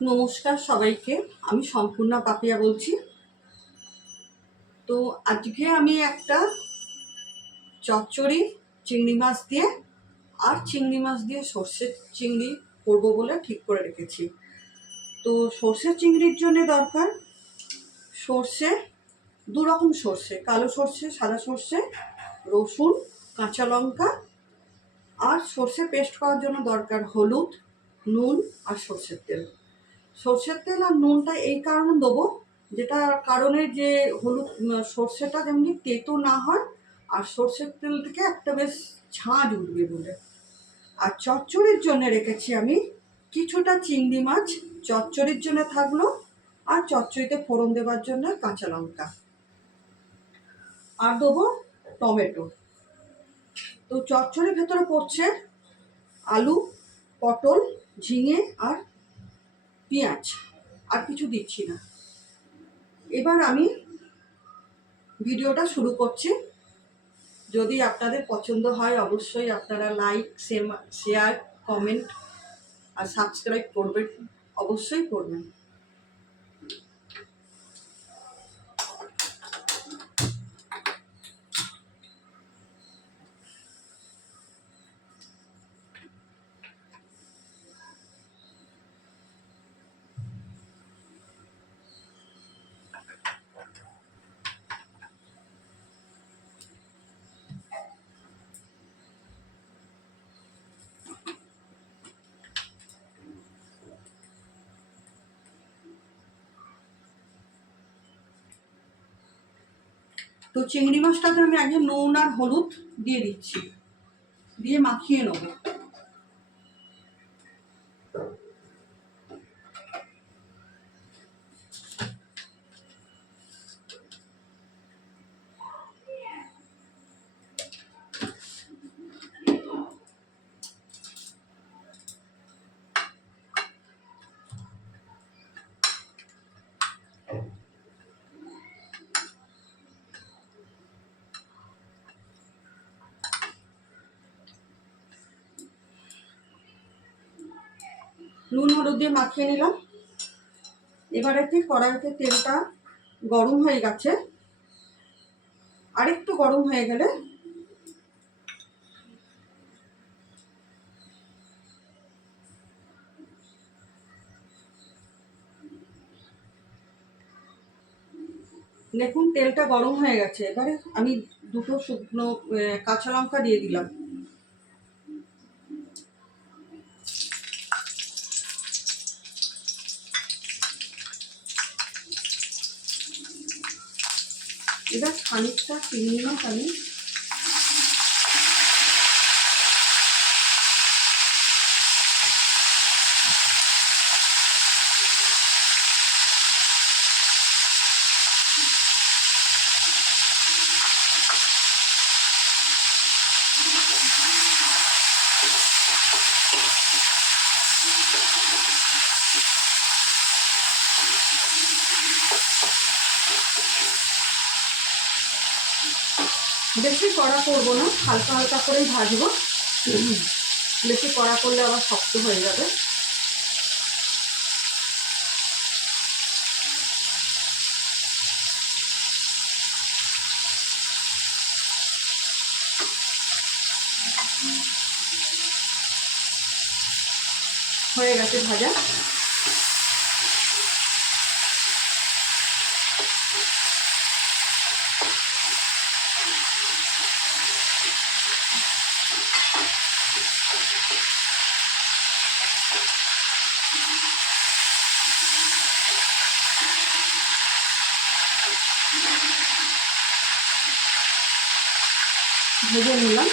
নমস্কার সবাইকে। আমি সম্পূর্ণা পাপিয়া বলছি। তো আজকে আমি একটা চচ্চড়ি চিংড়ি মাছ দিয়ে আর চিংড়ি মাছ দিয়ে সর্ষের চিংড়ি করব বলে ঠিক করে রেখেছি। তো সর্ষের চিংড়ির জন্য দরকার সর্ষে, দু রকম সর্ষে, কালো সর্ষে, সাদা সর্ষে, রসুন, কাঁচা লঙ্কা, আর সর্ষে পেস্ট করার জন্য দরকার হলুদ, নুন আর সর্ষের তেল। সর্ষের তেল আর নুনটা এই কারণে দেবো, যেটা কারণে যে হলুদ সর্ষেটা যেমনি তেতো না হয় আর সর্ষের তেল থেকে একটা বেশ ঝাঁঝ উঠবে বলে। আর চচ্চড়ির জন্য রেখেছি আমি কিছুটা চিংড়ি মাছ, চচ্চড়ির জন্য থাকলো, আর চচ্চড়িতে ফোড়ন দেওয়ার জন্য কাঁচা লঙ্কা, আর দেবো টমেটো। তো চচ্চড়ির ভেতরে পড়ছে আলু, পটল, ঝিঙে আর পেঁয়াজ, আর কিছু দিচ্ছি না। এবার আমি ভিডিওটা শুরু করছি। যদি আপনাদের পছন্দ হয় অবশ্যই আপনারা লাইক, শেয়ার, কমেন্ট আর সাবস্ক্রাইব করবেন, অবশ্যই করবেন। তো চিংড়ি মাছটাতে আমি আগে নুন আর হলুদ দিয়ে দিচ্ছি, দিয়ে মাখিয়ে নেব। নুন হলুদ দিয়ে মাখিয়ে নিলাম। এবারেতে কড়াইতে তেলটা গরম হয়ে গেছে, আরেকটু গরম হয়ে গেলে দেখুন তেলটা গরম হয়ে গেছে। এবারে আমি দুটো শুকনো কাঁচা লঙ্কা দিয়ে দিলাম। এবার খানিকটা চিংড়ি মাছ আমি বেশি কড়া করবো না, হালকা হালকা করেই ভাজবো। বেশি কড়া করলে আবার শক্ত হয়ে যাবে। হয়ে গেছে ভাজা। ভেজে নিলাম।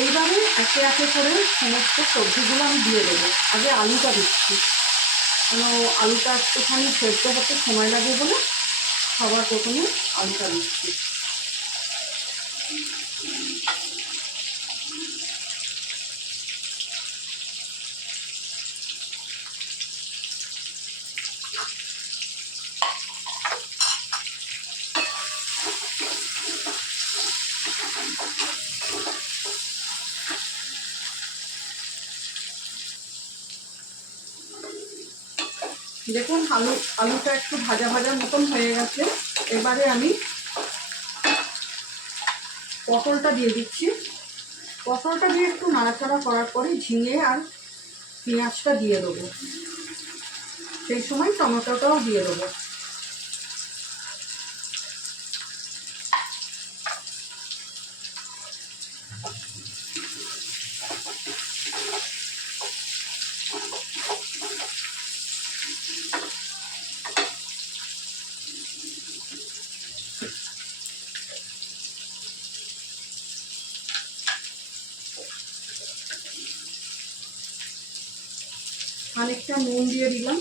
এইভাবে একে একে করে সমস্ত সবজিগুলো আমি দিয়ে দেবো। আগে আলুটা দিচ্ছি, কেন আলুটা একটুখানি সেদ্ধ হতে সময় লাগে বলে সবার প্রথমে আলুটা দিচ্ছি। দেখুন আলুটা একটু ভাজা ভাজা মতন হয়ে গেছে। এবারে আমি পটলটা দিয়ে দিচ্ছি। পটলটা দিয়ে একটু নাড়াচাড়া করার পরে ঝিঙে আর পেঁয়াজটা দিয়ে দেবো। সেই সময় টমেটোটাও দিয়ে দেবো। খানিকটা নুন দিয়ে দিলাম।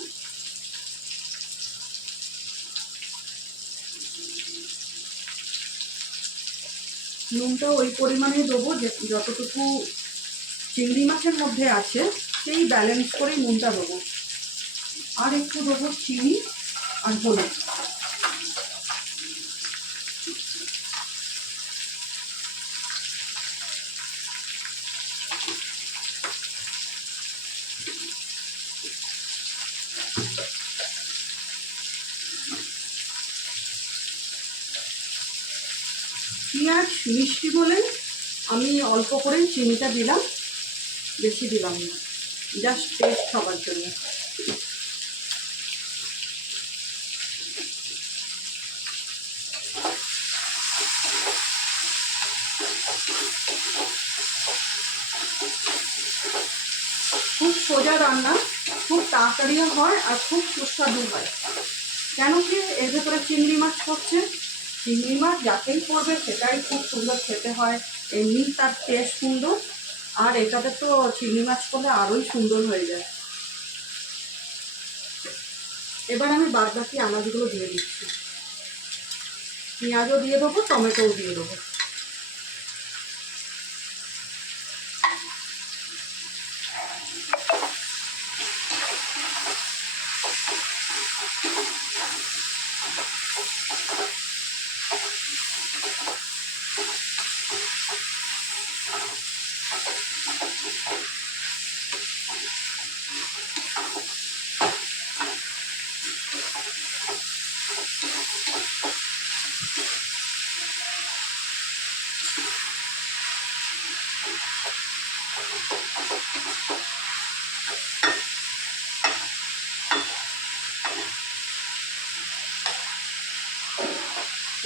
নুনটা ওই পরিমাণে দেবো যে যতটুকু চিংড়ি মাছের মধ্যে আছে সেই ব্যালেন্স করে নুনটা দেবো। আর একটু দেবো চিনি আর হলুদ। পেঁয়াজ মিষ্টি বলে আমি অল্প করে চিনিটা দিলাম, বেশি দিলাম না, জাস্ট টেস্ট হবার জন্য। খুব সোজা রান্না, খুব তাড়াতাড়িও হয় আর খুব সুস্বাদু হয়। কেন কি এর ভেতরে চিংড়ি মাছ পড়ছে, চিংড়ি মাছ যাকেই পড়বে সেটাই খুব সুন্দর খেতে হয়, এমনি তার টেস্ট সুন্দর, আর এটাতে তো চিংড়ি মাছ পড়লে আরোই সুন্দর হয়ে যায়। এবার আমি বাদ বাকি আনাজগুলো দিয়ে দিচ্ছি। পেঁয়াজও দিয়ে দেবো, টমেটোও দিয়ে দেবো।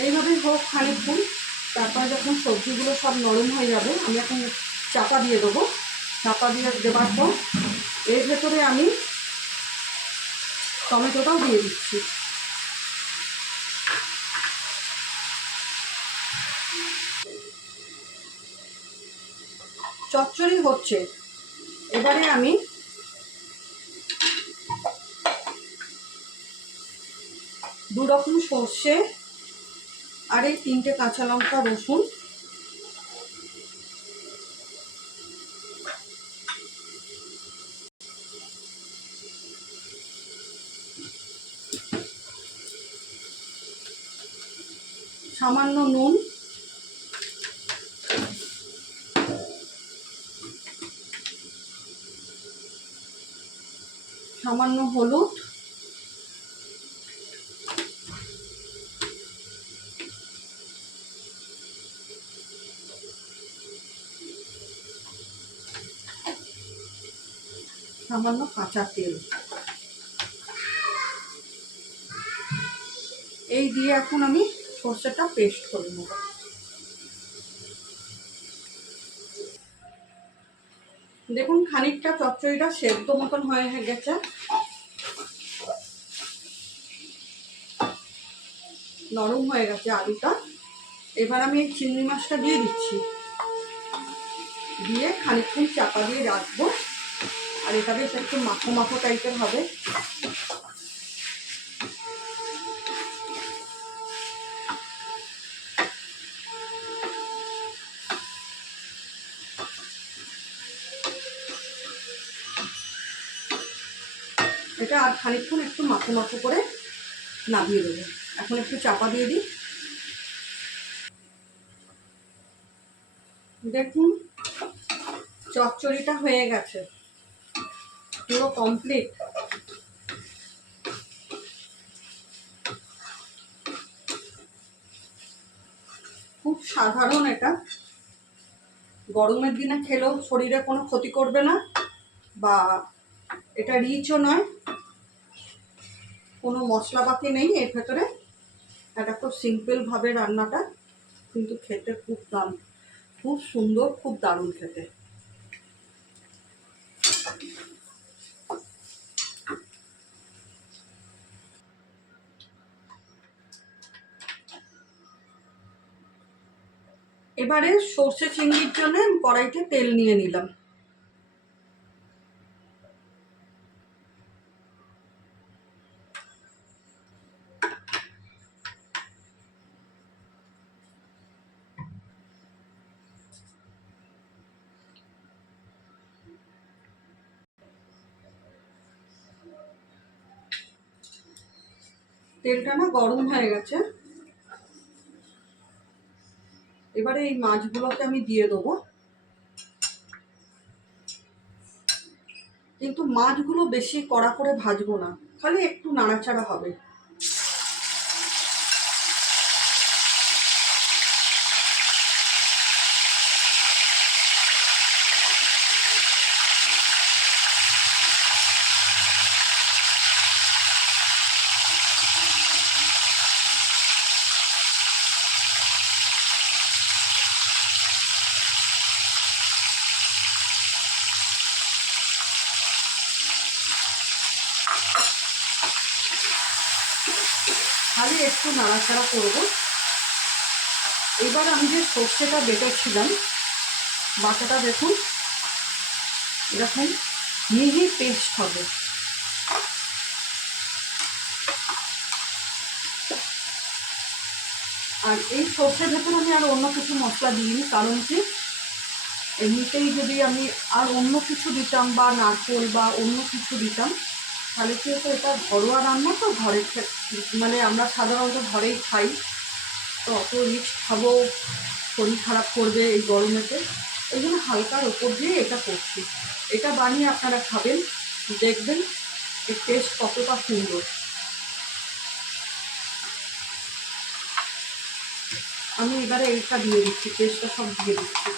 এইভাবেই হোক খানিকক্ষণ, তারপরে যখন সবজিগুলো সব নরম হয়ে যাবে আমি এখন চাপা দিয়ে দেবো। চাপা দিয়ে দেওয়ার পর এর ভেতরে আমি টমেটোটাও দিয়ে দিচ্ছি। চচ্চড়ি হচ্ছে। এবারে আমি দু রকম সর্ষে আর এই 3টে কাঁচা লঙ্কা, রসুন, সামান্য নুন, সামান্য হলুদ, সামান্য কাঁচা তেল, এই দিয়ে এখন আমি সর্ষেটা পেস্ট করে নেব। দেখুন খানিকটা চচ্চড়িটা সেদ্ধ মতন হয়ে গেছে, নরম হয়ে গেছে আলুটা। এবার আমি এই চিংড়ি মাছটা দিয়ে দিচ্ছি, দিয়ে খানিকক্ষণ চাপা দিয়ে রাখবো। আর এটা বেশ একটু মাখো মাখো টাইপের হবে। এটা আর খানিকক্ষণ একটু মাখো মাখো করে নামিয়ে দেবো। এখন একটু চাপা দিয়ে দিই। দেখুন চচ্চড়িটা হয়ে গেছে, পুরো কমপ্লিট। সাধারণ, এটা গরমের দিনে খেলেও শরীরে কোনো ক্ষতি করবে না, বা এটা রিচও নয়, কোনো মশলাপাতি নেই এর ভেতরে। এটা খুব সিম্পলভাবে রান্নাটা, কিন্তু খেতে খুব সুন্দর, খুব দারুণ খেতে। এবারে সর্ষে চিংড়ির জন্য কড়াইতে তেল নিয়ে নিলাম। তেলটা না গরম হয়ে গেছে। এবারে এই মাছগুলোকে আমি দিয়ে দেবো, কিন্তু মাছগুলো বেশি কড়া করে ভাজবো না, খালি একটু নাড়াচাড়া হবে। খালি একটু নাড়াচাড়া করবো। এবার আমি যে সর্ষেটা বেটেছিলাম, বাটাটা দেখুন এরকম মিহি পেস্ট হবে। আর এই সর্ষের ভেতরে আমি আর অন্য কিছু মশলা দিইনি, কারণ কি এমনিতেই যদি আমি আর অন্য কিছু দিতাম বা নারকেল বা অন্য কিছু দিতাম, তাহলে কি হতো, এটা ঘরোয়া রান্না তো, ঘরে মানে আমরা সাধারণত ঘরেই খাই, তো অত রিচ খাবো শরীর খারাপ করবে এই গরমেতে। এই জন্য হালকার ওপর দিয়ে এটা করছি। এটা বানিয়ে আপনারা খাবেন, দেখবেন এর টেস্ট কতটা সুন্দর। আমি এবারে এইটা দিয়ে দিচ্ছি, টেস্টটা সব দিয়ে দিচ্ছি।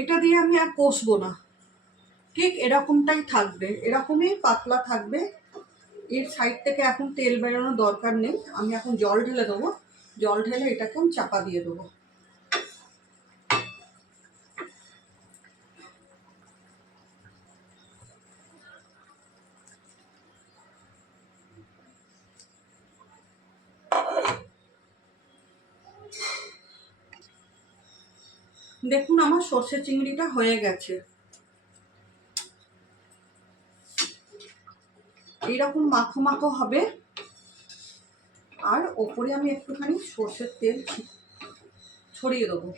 এটা দিয়ে আমি আর কষবো না, ঠিক এরকমটাই থাকবে, এরকমই পাতলা থাকবে। এর সাইড থেকে এখন তেল বেরোনোর দরকার নেই। আমি এখন জল ঢেলে দেবো, জল ঢেলে এটাকে আমি চাপা দিয়ে দেবো। দেখুন আমার সর্ষে চিংড়িটা হয়ে গেছে, এইরকম মাখো মাখো হবে। আর ওপরে আমি একটুখানি সর্ষের তেল ছড়িয়ে দেবো।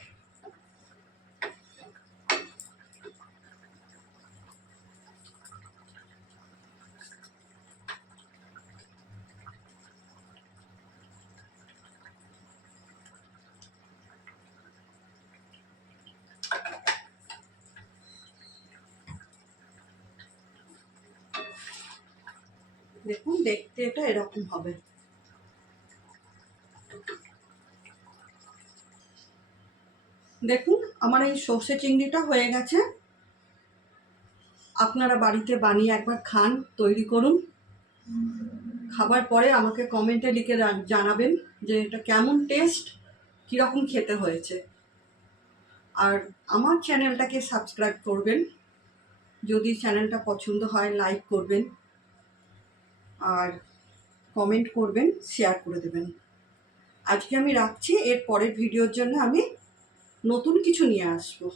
দেখুন দেখতে এটা এরকম হবে। দেখুন আমার এই সর্ষে চিংড়িটা হয়ে গেছে। আপনারা বাড়িতে বানিয়ে একবার খান, তৈরি করুন, খাবার পরে আমাকে কমেন্টে লিখে জানাবেন যে এটা কেমন টেস্ট, কীরকম খেতে হয়েছে। আর আমার চ্যানেলটাকে সাবস্ক্রাইব করবেন, যদি চ্যানেলটা পছন্দ হয় লাইক করবেন, আর কমেন্ট করবেন, শেয়ার করে দেবেন। আজকে আমি রাখছি, এর পরের ভিডিওর জন্য আমি নতুন কিছু নিয়ে আসবো।